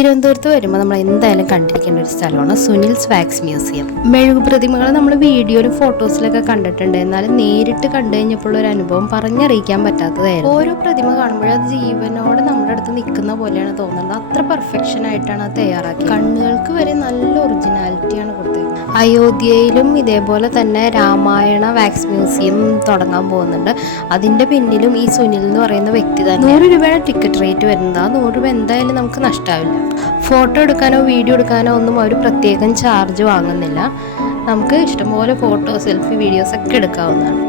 തിരുവനന്തപുരത്ത് വരുമ്പോൾ നമ്മൾ എന്തായാലും കണ്ടിരിക്കേണ്ട ഒരു സ്ഥലമാണ് സുനിൽസ് വാക്സ് മ്യൂസിയം. മെഴുകു പ്രതിമകൾ നമ്മൾ വീഡിയോയിലും ഫോട്ടോസിലൊക്കെ കണ്ടിട്ടുണ്ട്, എന്നാലും നേരിട്ട് കണ്ടു കഴിഞ്ഞപ്പോൾ ഒരു അനുഭവം പറഞ്ഞറിയിക്കാൻ പറ്റാത്തതായിരുന്നു. ഓരോ പ്രതിമ കാണുമ്പോഴും അത് ജീവനോടെ നമ്മുടെ അടുത്ത് നിൽക്കുന്ന പോലെയാണ് തോന്നുന്നത്. അത്ര പെർഫെക്ഷൻ ആയിട്ടാണ് അത് തയ്യാറാക്കി. കണ്ണുകൾക്ക് വരെ നല്ല ഒറിജിനാലിറ്റിയാണ് കൊടുത്തേക്കുന്നത്. അയോധ്യയിലും ഇതേപോലെ തന്നെ രാമായണ വാക്സ് മ്യൂസിയം തുടങ്ങാൻ പോകുന്നുണ്ട്. അതിൻ്റെ പിന്നിലും ഈ സുനിൽ എന്ന് പറയുന്ന വ്യക്തി തന്നെ. 100 രൂപയുടെ ടിക്കറ്റ് റേറ്റ് വരുന്നത്. ആ 100 രൂപ എന്തായാലും നമുക്ക് നഷ്ടമാവില്ല. ഫോട്ടോ എടുക്കാനോ വീഡിയോ എടുക്കാനോ ഒന്നും അവർ പ്രത്യേകം ചാർജ് വാങ്ങുന്നില്ല. നമുക്ക് ഇഷ്ടംപോലെ ഫോട്ടോ, സെൽഫി, വീഡിയോസ് ഒക്കെ എടുക്കാവുന്നതാണ്.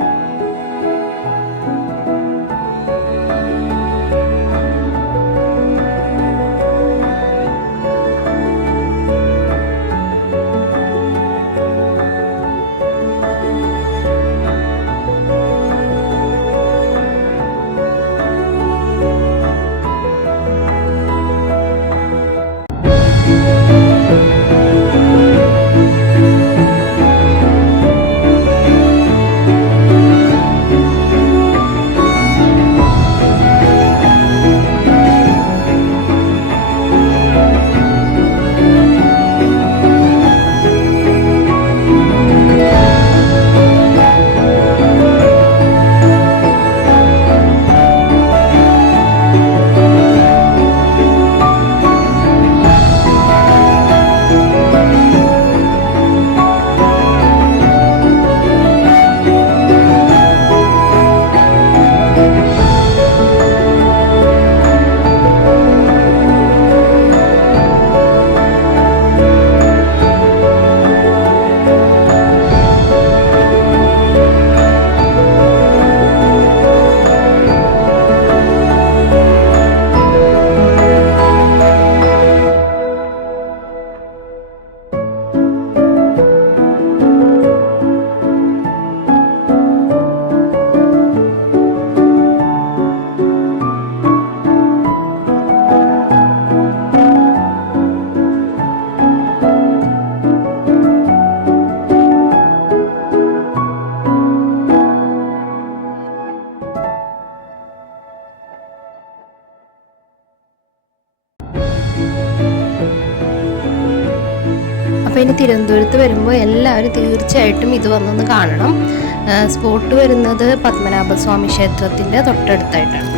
അപ്പോൾ ഇനി തിരുവനന്തപുരത്ത് വരുമ്പോൾ എല്ലാവരും തീർച്ചയായിട്ടും ഇത് വന്നൊന്ന് കാണണം. സ്പോട്ട് വരുന്നത് പത്മനാഭസ്വാമി ക്ഷേത്രത്തിൻ്റെ തൊട്ടടുത്തായിട്ടാണ്.